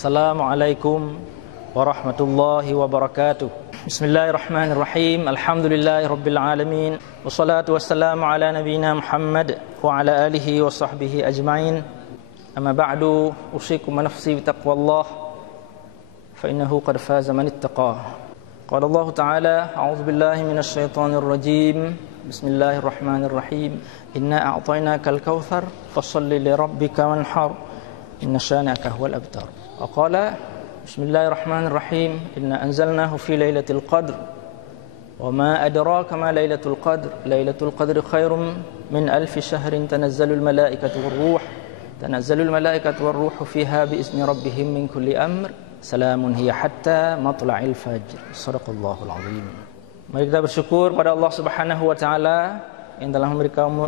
Assalamualaikum warahmatullahi wabarakatuh. Bismillahirrahmanirrahim. Alhamdulillahirabbil alamin. Wassalatu wassalamu ala nabiyyina Muhammad wa ala alihi wa sahbihi ajmain. Amma ba'du, usikum wa nafsi bi taqwallah fa innahu qad faza man ittaqa. Qala Allah Ta'ala, a'udzu billahi minasy syaithanir rajim. Bismillahirrahmanirrahim. Inna a'tainakal kautsar fashalli li rabbika wanhar. Inna syani'aka huwal abtar. Wa qala Bismillahirrahmanirrahim. Inna anzalnahu fi lailatul qadr. Wa ma adraka ma lailatul qadr. Lailatul qadri khairum min alfi syahrin tanazzalul malaikatu war-ruh. Tanazzalul malaikatu war-ruhu fiha bi izni rabbihim min kulli amr. Salamun hiya hatta matla'il fajr. Shadaqallahul azim. Mari kita bersyukur pada Allah Subhanahu wa taala yang telah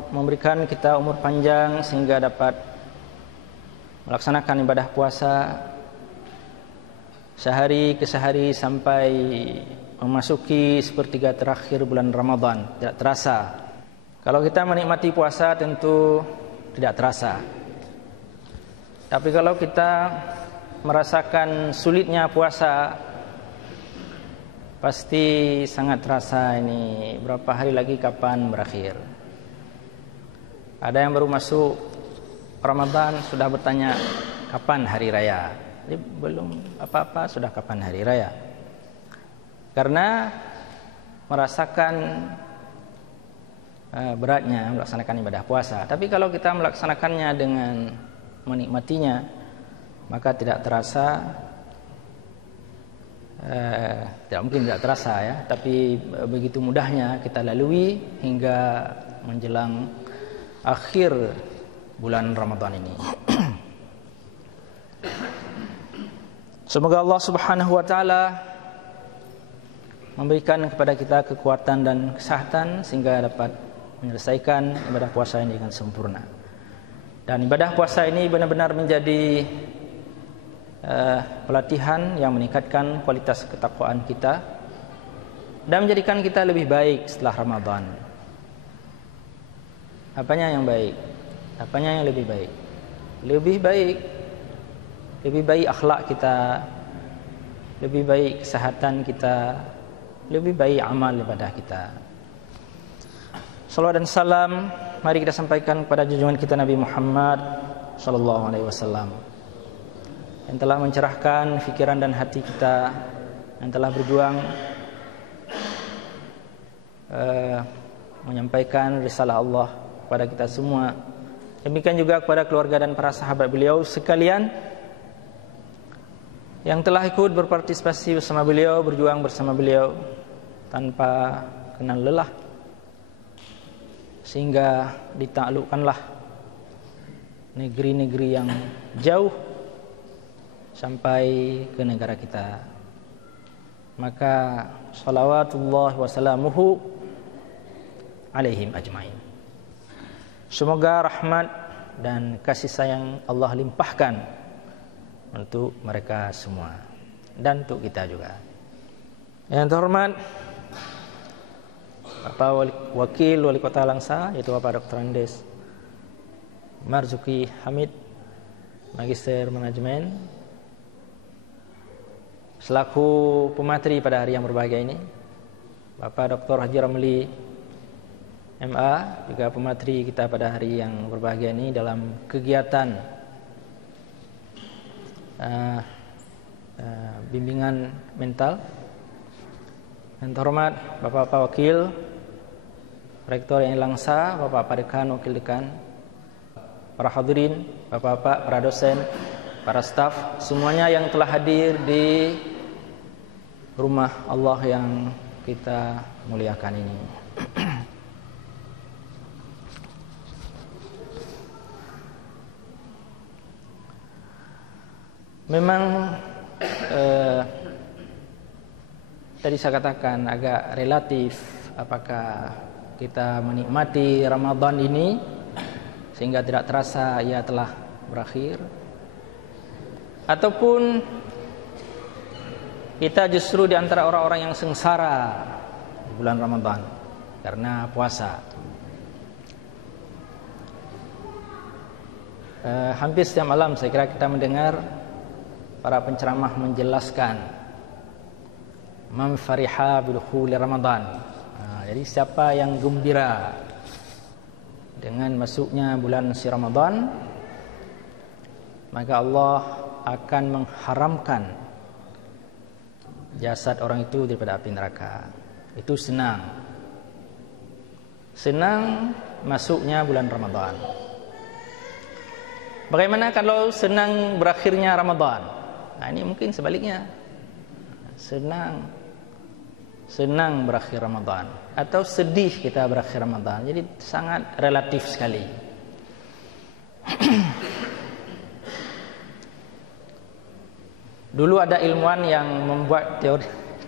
memberikan kita umur panjang sehingga dapat melaksanakan ibadah puasa sehari ke sehari sampai memasuki sepertiga terakhir bulan Ramadan. Tidak terasa. Kalau kita menikmati puasa tentu tidak terasa. Tapi kalau kita merasakan sulitnya puasa, pasti sangat terasa ini berapa hari lagi kapan berakhir. Ada yang baru masuk Ramadan sudah bertanya kapan hari raya. Jadi belum apa-apa sudah kapan hari raya. Karena merasakan beratnya melaksanakan ibadah puasa. Tapi kalau kita melaksanakannya dengan menikmatinya, maka tidak terasa, tidak mungkin tidak terasa ya, tapi begitu mudahnya kita lalui hingga menjelang akhir bulan Ramadan ini. Semoga Allah Subhanahu wa taala memberikan kepada kita kekuatan dan kesehatan sehingga dapat menyelesaikan ibadah puasa ini dengan sempurna. Dan ibadah puasa ini benar-benar menjadi pelatihan yang meningkatkan kualitas ketakwaan kita dan menjadikan kita lebih baik setelah Ramadan. Apanya yang baik? Apanya yang lebih baik? Lebih baik akhlak kita, lebih baik kesehatan kita, lebih baik amal ibadah kita. Salawat dan salam mari kita sampaikan kepada junjungan kita Nabi Muhammad sallallahu alaihi wasallam yang telah mencerahkan fikiran dan hati kita, yang telah berjuang menyampaikan risalah Allah kepada kita semua. Demikian juga kepada keluarga dan para sahabat beliau sekalian yang telah ikut berpartisipasi bersama beliau, berjuang bersama beliau tanpa kenal lelah, sehingga ditaklukkanlah negeri-negeri yang jauh sampai ke negara kita. Maka salawatullah wassalamuhu alaihim ajmain. Semoga rahmat dan kasih sayang Allah limpahkan untuk mereka semua dan untuk kita juga. Yang terhormat Bapak Wakil Wali Kota Langsa, yaitu Bapak Dr. Andes Marzuki Hamid, Magister Manajemen, selaku pemateri pada hari yang berbahagia ini. Bapak Dr. Haji Ramli MA, juga pemateri kita pada hari yang berbahagia ini dalam kegiatan bimbingan mental. Yang terhormat Bapak-Bapak Wakil Rektor yang Langsa, Bapak-Bapak Dekan, Wakil Dekan, para hadirin, Bapak-Bapak, para dosen, para staf, semuanya yang telah hadir di rumah Allah yang kita muliakan ini. Memang tadi saya katakan agak relatif apakah kita menikmati Ramadan ini sehingga tidak terasa ia telah berakhir, ataupun kita justru di antara orang-orang yang sengsara di bulan Ramadan karena puasa. Hampir setiap malam saya kira kita mendengar para penceramah menjelaskan man fariha bidukhuli Ramadan. Jadi siapa yang gembira dengan masuknya bulan si Ramadan, maka Allah akan mengharamkan jasad orang itu daripada api neraka. Itu senang masuknya bulan Ramadan. Bagaimana kalau senang berakhirnya Ramadan? Nah, ini mungkin sebaliknya. Senang berakhir Ramadan atau sedih kita berakhir Ramadan. Jadi sangat relatif sekali. Dulu ada ilmuwan yang membuat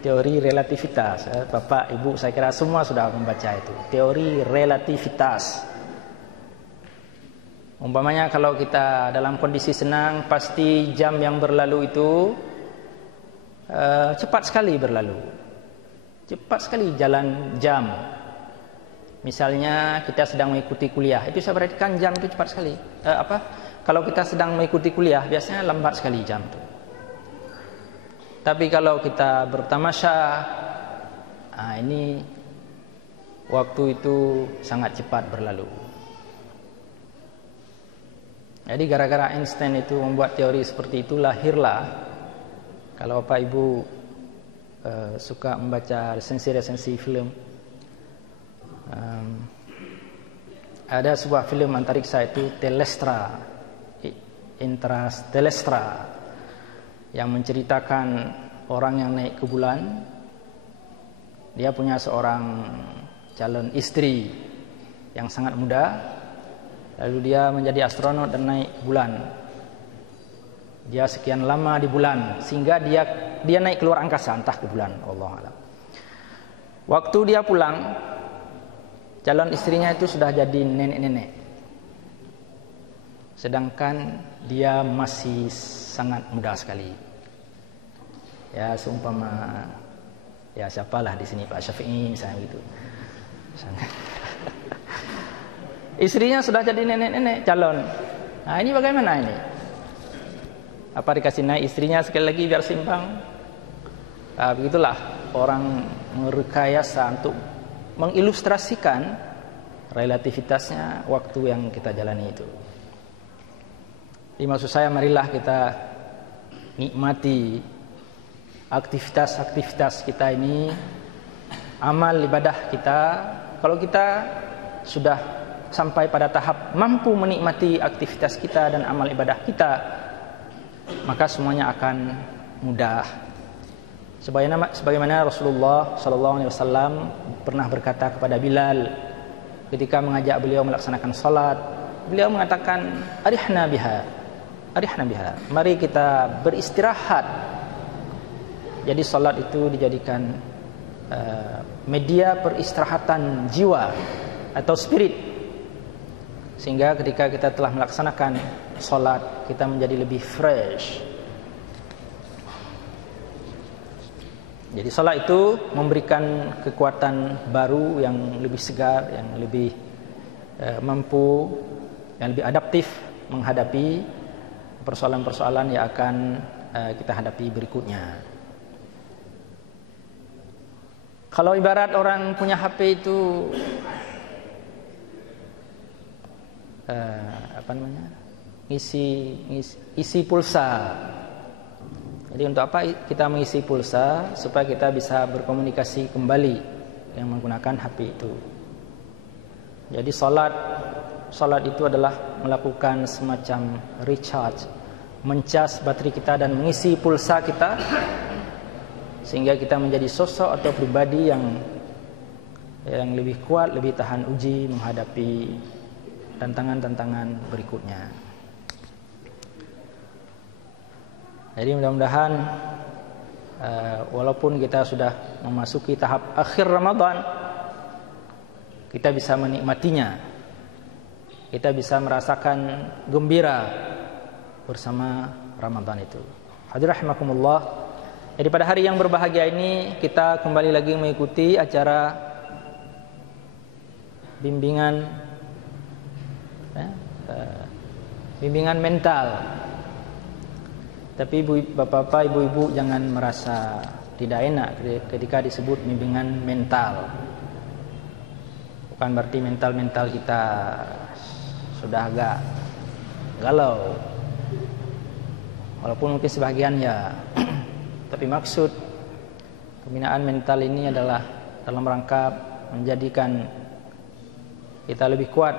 teori relativitas. Bapak, Ibu, saya kira semua sudah membaca itu. Teori relativitas. Umpamanya kalau kita dalam kondisi senang, pasti jam yang berlalu itu cepat sekali berlalu. Cepat sekali jalan jam. Misalnya kita sedang mengikuti kuliah, itu saya perhatikan jam itu cepat sekali. Kalau kita sedang mengikuti kuliah, biasanya lambat sekali jam itu. Tapi kalau kita bertamasya, ini waktu itu sangat cepat berlalu. Jadi gara-gara Einstein itu membuat teori seperti itu, lahirlah, kalau Bapak Ibu suka membaca resensi-resensi film, ada sebuah film antariksa itu Interstellar, yang menceritakan orang yang naik ke bulan. Dia punya seorang calon istri yang sangat muda, lalu dia menjadi astronot dan naik ke bulan. Dia sekian lama di bulan sehingga dia naik keluar angkasa, entah ke bulan, Wallahu a'lam. Waktu dia pulang, calon istrinya itu sudah jadi nenek-nenek, sedangkan dia masih sangat muda sekali. Ya seumpama, ya siapalah di sini, Pak Syafi'i misalnya gitu. Istrinya sudah jadi nenek-nenek calon. Nah, ini bagaimana ini? Apa dikasih naik istrinya sekali lagi biar seimbang? Begitulah orang merekayasa untuk mengilustrasikan relativitasnya waktu yang kita jalani itu. Jadi maksud saya, marilah kita nikmati aktivitas-aktivitas kita ini, amal ibadah kita. Kalau kita sudah sampai pada tahap mampu menikmati aktivitas kita dan amal ibadah kita, maka semuanya akan mudah. Sebagaimana Rasulullah SAW pernah berkata kepada Bilal ketika mengajak beliau melaksanakan salat, beliau mengatakan, arihna biha, mari kita beristirahat. Jadi salat itu dijadikan media peristirahatan jiwa atau spirit, sehingga ketika kita telah melaksanakan salat, kita menjadi lebih fresh. Jadi salat itu memberikan kekuatan baru yang lebih segar, yang lebih mampu, yang lebih adaptif menghadapi persoalan-persoalan yang akan kita hadapi berikutnya. Kalau ibarat orang punya HP itu isi pulsa. Jadi untuk apa kita mengisi pulsa? Supaya kita bisa berkomunikasi kembali yang menggunakan HP itu. Jadi salat itu adalah melakukan semacam recharge, mencas bateri kita dan mengisi pulsa kita, sehingga kita menjadi sosok atau pribadi yang lebih kuat, lebih tahan uji menghadapi tantangan-tantangan berikutnya. Jadi mudah-mudahan walaupun kita sudah memasuki tahap akhir Ramadan, kita bisa menikmatinya, kita bisa merasakan gembira bersama Ramadan itu. Hadirin rahimakumullah. Jadi pada hari yang berbahagia ini kita kembali lagi mengikuti acara bimbingan mental Tapi bapak-bapak, ibu-ibu jangan merasa tidak enak ketika disebut bimbingan mental. Bukan berarti mental kita sudah agak galau. Walaupun mungkin sebagian ya. Tapi maksud pembinaan mental ini adalah dalam rangka menjadikan kita lebih kuat.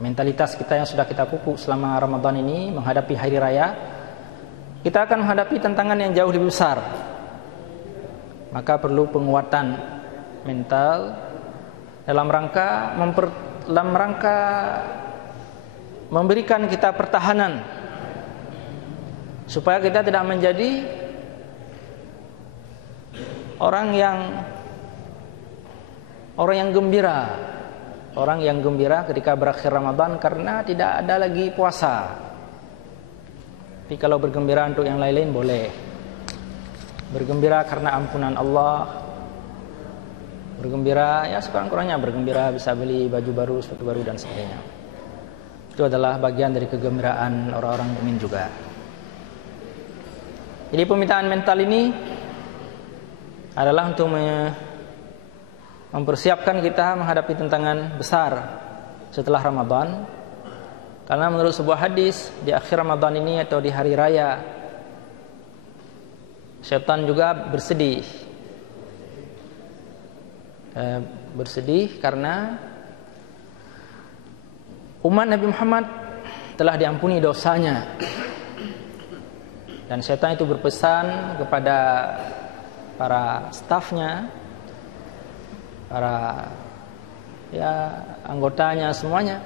Mentalitas kita yang sudah kita pupuk selama Ramadan ini menghadapi hari raya, kita akan menghadapi tantangan yang jauh lebih besar. Maka perlu penguatan mental dalam rangka memberikan kita pertahanan supaya kita tidak menjadi orang yang gembira ketika berakhir Ramadan karena tidak ada lagi puasa. Tapi kalau bergembira untuk yang lain-lain boleh. Bergembira karena ampunan Allah. Bergembira ya sekurang-kurangnya bergembira bisa beli baju baru, sepatu baru dan sebagainya. Itu adalah bagian dari kegembiraan orang-orang mukmin juga. Jadi pembinaan mental ini adalah untuk mempersiapkan kita menghadapi tantangan besar setelah Ramadan. Karena menurut sebuah hadis di akhir Ramadan ini atau di hari raya, syaitan juga bersedih karena umat Nabi Muhammad telah diampuni dosanya. Dan syaitan itu berpesan kepada para stafnya, para anggotanya semuanya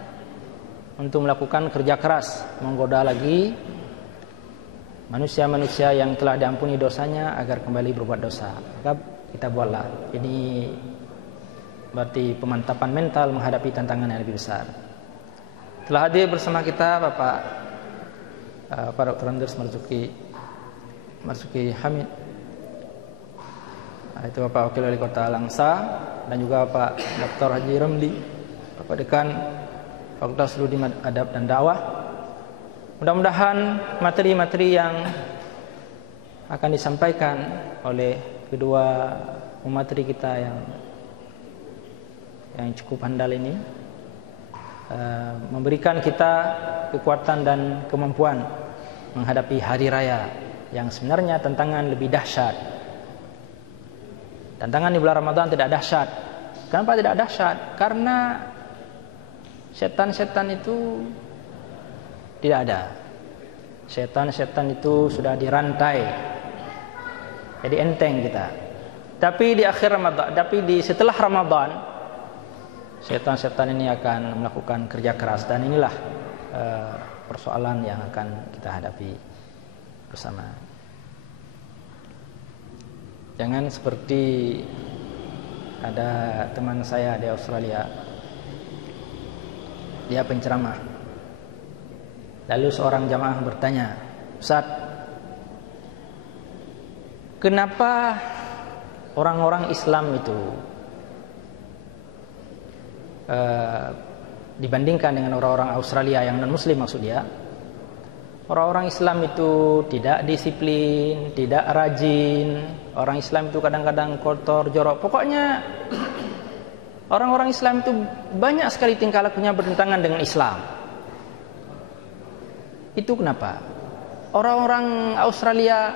untuk melakukan kerja keras, menggoda lagi manusia-manusia yang telah diampuni dosanya agar kembali berbuat dosa. Maka kita buatlah. Ini berarti pemantapan mental menghadapi tantangan yang lebih besar. Telah hadir bersama kita Bapak Dr. Anders Marzuki Hamid, itu Bapak Wakil Wali Kota Langsa, dan juga Bapak Dr. Haji Ramli, Bapak Dekan Fakultas Studi Adab dan Dakwah. Mudah-mudahan materi-materi yang akan disampaikan oleh kedua pemateri kita yang cukup handal ini memberikan kita kekuatan dan kemampuan menghadapi hari raya yang sebenarnya tantangan lebih dahsyat. Tantangan di bulan Ramadan tidak dahsyat. Kenapa tidak dahsyat? Karena setan-setan itu tidak ada. Setan-setan itu sudah dirantai. Jadi enteng kita. Tapi di akhir Ramadan, setelah Ramadan, setan-setan ini akan melakukan kerja keras, dan inilah persoalan yang akan kita hadapi bersama. Jangan seperti ada teman saya di Australia, dia penceramah. Lalu seorang jamaah bertanya, "Ustaz, kenapa orang-orang Islam itu dibandingkan dengan orang-orang Australia yang non-muslim," maksud dia, orang-orang Islam itu tidak disiplin, tidak rajin, orang Islam itu kadang-kadang kotor, jorok. Pokoknya orang-orang Islam itu banyak sekali tingkah lakunya bertentangan dengan Islam. Itu kenapa? Orang-orang Australia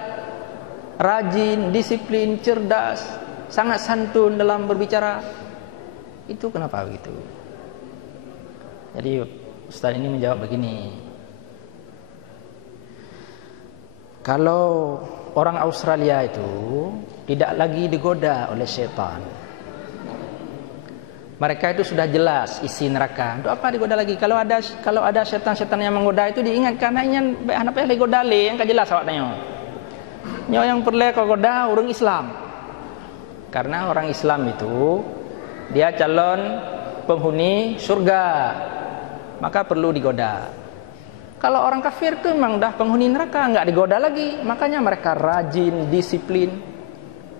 rajin, disiplin, cerdas, sangat santun dalam berbicara. Itu kenapa begitu? Jadi Ustaz ini menjawab begini. Kalau orang Australia itu tidak lagi digoda oleh syaitan, mereka itu sudah jelas isi neraka. Untuk apa digoda lagi? Kalau ada setan-setan yang menggoda itu diingatkan, ingin anak lagi goda le, yang jelas awak tanya. Nyo yang perlu kau goda orang Islam. Karena orang Islam itu dia calon penghuni surga, maka perlu digoda. Kalau orang kafir itu memang dah penghuni neraka, enggak digoda lagi. Makanya mereka rajin, disiplin,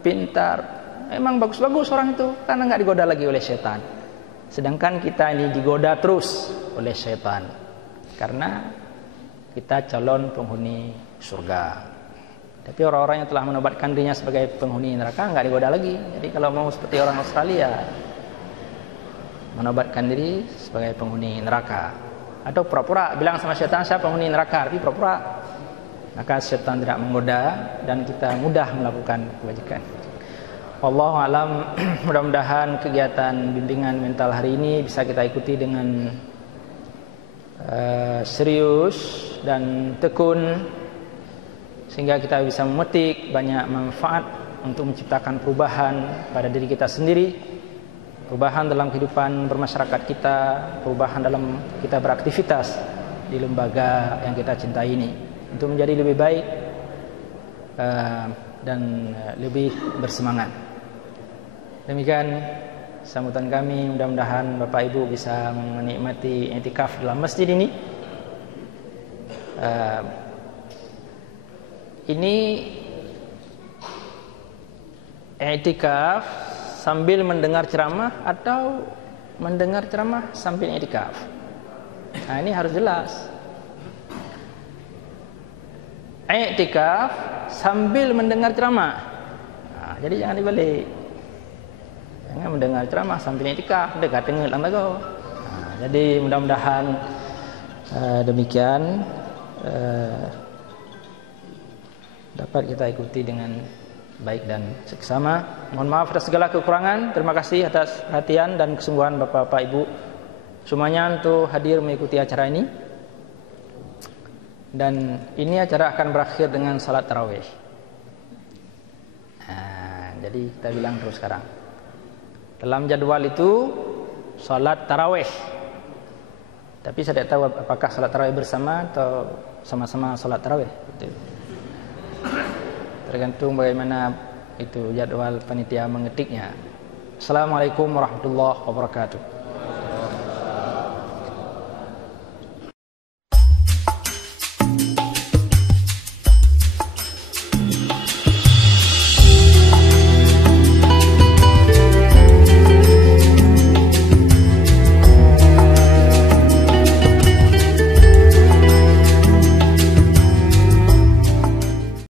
pintar. Memang bagus-bagus orang itu karena enggak digoda lagi oleh setan. Sedangkan kita ini digoda terus oleh setan karena kita calon penghuni surga. Tapi orang-orang yang telah menobatkan dirinya sebagai penghuni neraka enggak digoda lagi. Jadi kalau mau seperti orang Australia, menobatkan diri sebagai penghuni neraka, atau pura-pura bilang sama syaitan saya penghuni neraka, tapi pura-pura, maka syaitan tidak menggoda dan kita mudah melakukan kebajikan. Wallahu alam. Mudah-mudahan kegiatan bimbingan mental hari ini bisa kita ikuti dengan serius dan tekun, sehingga kita bisa memetik banyak manfaat untuk menciptakan perubahan pada diri kita sendiri, perubahan dalam kehidupan bermasyarakat kita, perubahan dalam kita beraktivitas di lembaga yang kita cintai ini, untuk menjadi lebih baik dan lebih bersemangat. Demikian sambutan kami. Mudah-mudahan Bapak Ibu bisa menikmati i'tikaf dalam masjid ini. Ini i'tikaf sambil mendengar ceramah atau mendengar ceramah sambil i'tikaf? Nah, ini harus jelas. I'tikaf sambil mendengar ceramah. Nah, jadi jangan dibalik. Jangan mendengar ceramah sambil i'tikaf, dekat tengah lang lagu. Nah, jadi mudah-mudahan demikian dapat kita ikuti dengan baik dan seksama. Mohon maaf atas segala kekurangan. Terima kasih atas perhatian dan kesungguhan Bapak-bapak Ibu semuanya untuk hadir mengikuti acara ini. Dan ini acara akan berakhir dengan salat tarawih. Nah, jadi kita bilang terus sekarang. Dalam jadwal itu salat tarawih. Tapi saya tidak tahu apakah salat tarawih bersama atau sama-sama salat tarawih. Tergantung bagaimana itu jadwal panitia mengetiknya. Assalamualaikum warahmatullahi wabarakatuh.